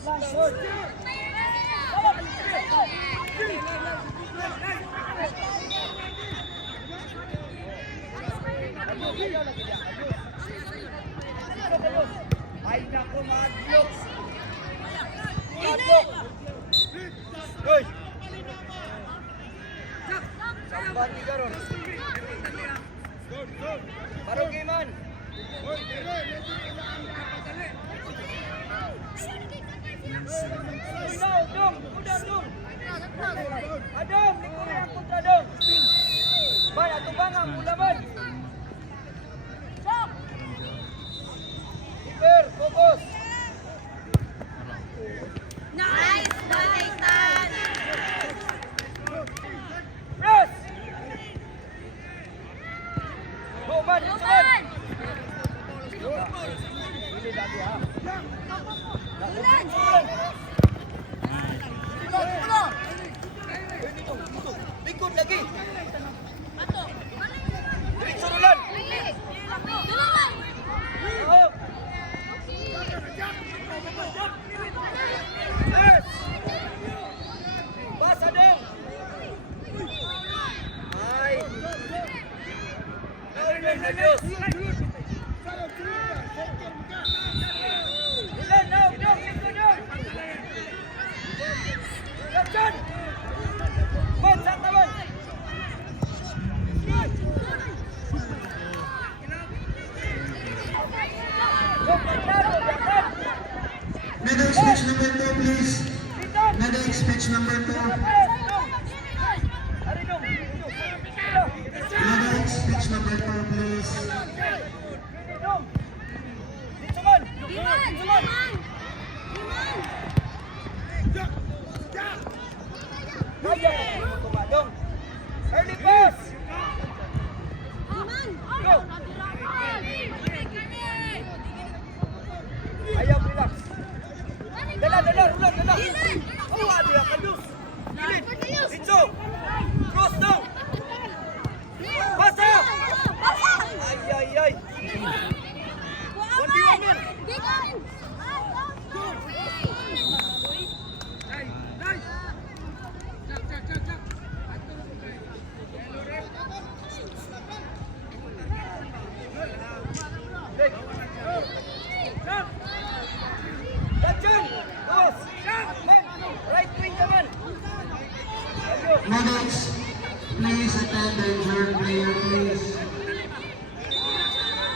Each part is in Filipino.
Ay nako, madlok. Madlok. Hoy. Sambat ni karon. Barong giman. Udah, dong. Adong, likuri ang kontra dong. Bay, atong bangang, mulaman. Keeper, fokus. Nice, Nathan. Press. Go, man, man. Ini dah dia. Ikut lagi. Surulan. Bas adong. Hai. Adios. Ulan, dong, ikut dong. Captain. Man, santawan. Medic speech number 2, please. Medic speech number 2. Medic speech number 2, please. Early pass. Go. Ayaw, relax. Dala, ulan. Oh, ada kandus. Gilid. Rinso. Cross down. Pasa. Ay. One man. Right wing naman. Medics, please attend the injured player, please.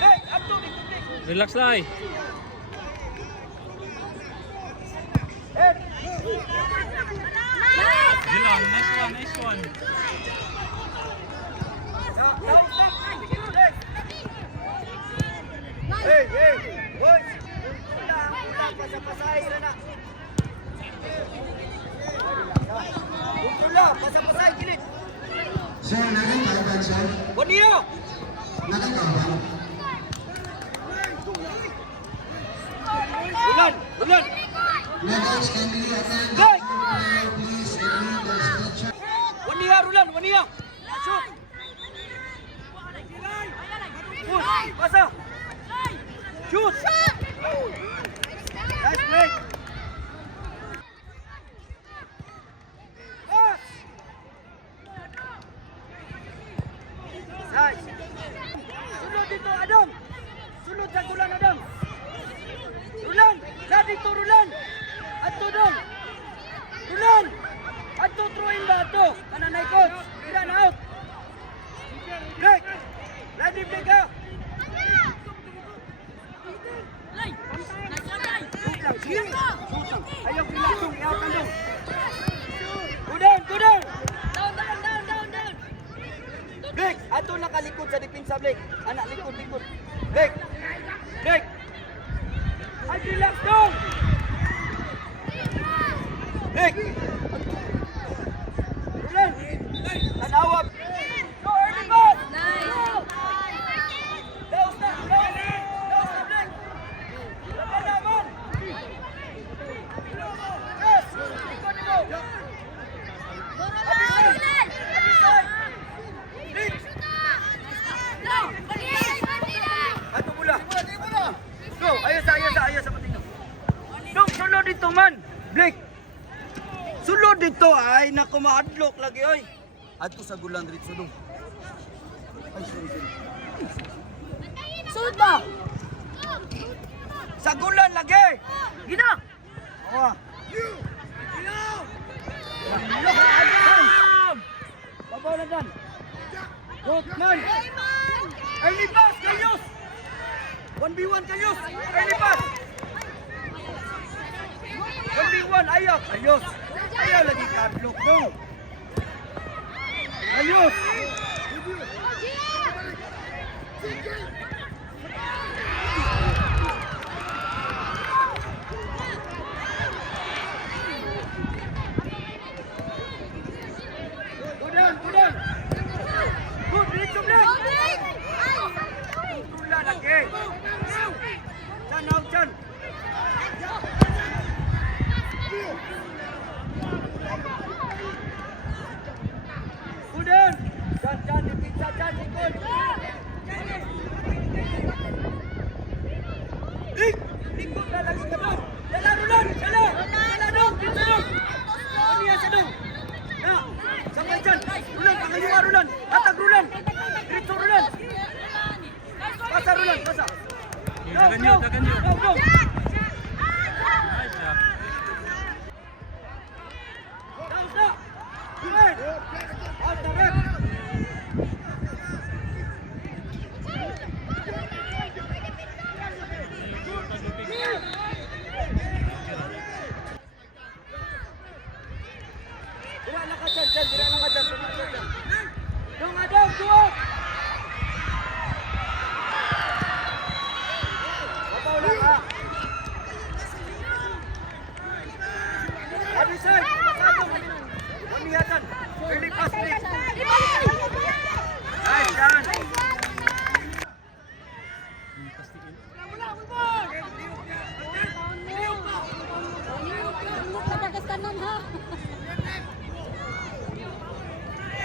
Hey, up to me. Relax lang. Head. Bilang, nice one. Down, hey, boys. Ulang, pasapasay na. Ulang, pasapasay, gilid. Sir, nakikaiban, sir? Bonio. Nakikaiban. Ulan. Medics, can we attend the Hey! injured player, please, and leave the stretcher? Waniya. Shoot. Push, pasa. Shoot. Nice break. Pass. Nice. Sunod dito, Adam. Sunod sa tulan, Adam. Rulan. Dito, Rulan. Ato dong. Rulan. Ato throwing ba ato? Kananay coach. Ilan out. Break. Ready, break ka. Ayaw pinasong, ayaw kandong. Go down. Down. Break. Ato nakalikod sa depensa, break. Anak, likod. Break. Ay, relax down. Break. Rulan. Tanawag. Go, early pass. Down, break. Laban naman. Yes. Likod mo. Abisay. Lead. Ato mula. Go, ayos sa patingin. Dong, solo dito man. Blake. Sulod dito ay naku maadlok lagi oy. Adto sa gulang dito sulod. Ay sorry. Sulod ba? Sa gulan lagi. Gina! Awa. Babaw na dan. Gutman. Early pass, Kayos. 1v1 Kayos. Early pass. 1v1 ayaw. Kayos. Ayaw lagi kadlok dong. Kayos. Kudan. Good, dito Blake. Tula lagi. Chan, out, Chan. Kudan. Chan, dipiksa Chan, ikut. Ikut lah lagi ke dong. Jalan Rulan, jalan. Jalan dong, dito dong. Ini ya dong. Nah, sampai Chan. Rulan, pakai juga Rulan. Atak Rulan. Dito Rulan. Pasar Rulan, pasar. Dagan yun. Go. Nice job. Stop. Good. Out the red. Tidak nak Chan. Dong ada dua. Bapak ulang ha. Habis side. Pemihatan. Early pass break. Nice Chan. Kapagas kanan ha.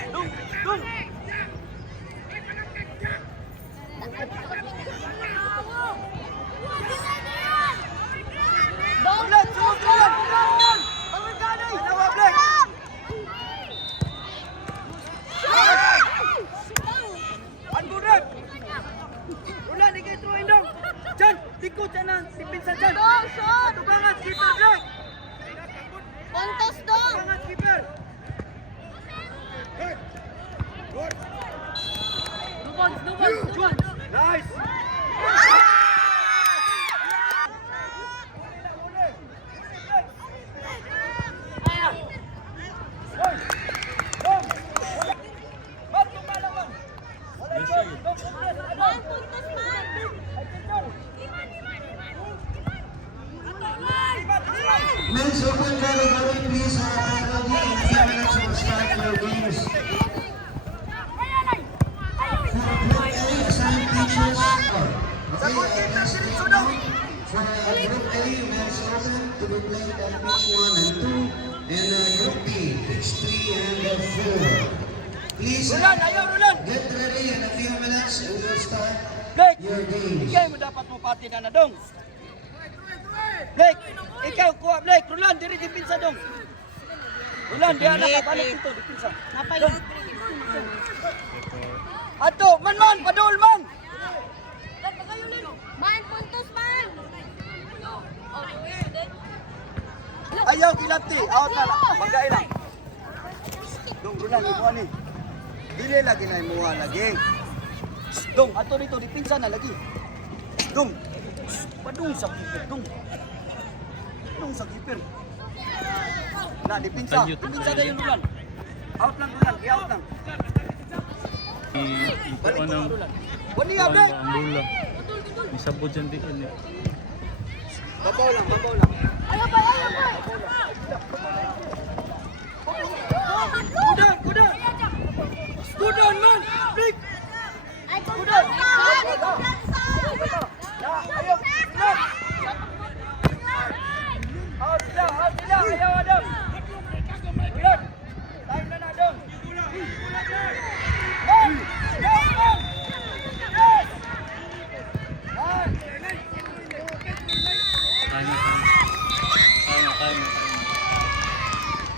Dung. Rulan, sulod Rulan. Bangun kani. Nawa Black. Anburan. Rulan ikay throwing dong. Chan, tikot Chan ang dipinsa Chan. Dong, shot! Tubangan keeper Black. Pontos dong! Tubangan keeper. Dubon! Nice. Man, puntos man! Men's open category, please. Biology and few minutes will start your games. For Group A, assigned teachers. Okay, let's take note. For Group A, men's open to be played at pitch 1 and 2. And Group B, pitch 3 and 4. Please Rulan, ayaw Rulan. get ready in a few minutes and we'll start Blake, your games. ikaw mo dapat mo pati na na dong. Blake, ikaw kuha Blake. Rulan, diri dipinsa dong. Rulan, diya nakabalik dito, dipinsa. Napayot. Ato, man, padol man. Man, puntos man! Ayaw kilati, out na lang, magay lang. Dong, Rulan, ikuha ni. Dili lagi na imuha lagi. Dong, ato dito, dipinsa na lagi. Dong, padung sa keeper, dong. Padung sa keeper. Na, dipinsa. Dipinsa na yung Rulan. Out lang, Rulan, i-out lang. Balik Ito ko ang Rulan. Waniya, Blake. bula. May sabot dyan din eh. Babaw lang. Ayaw ba? Kuda! Kuda man! Blake!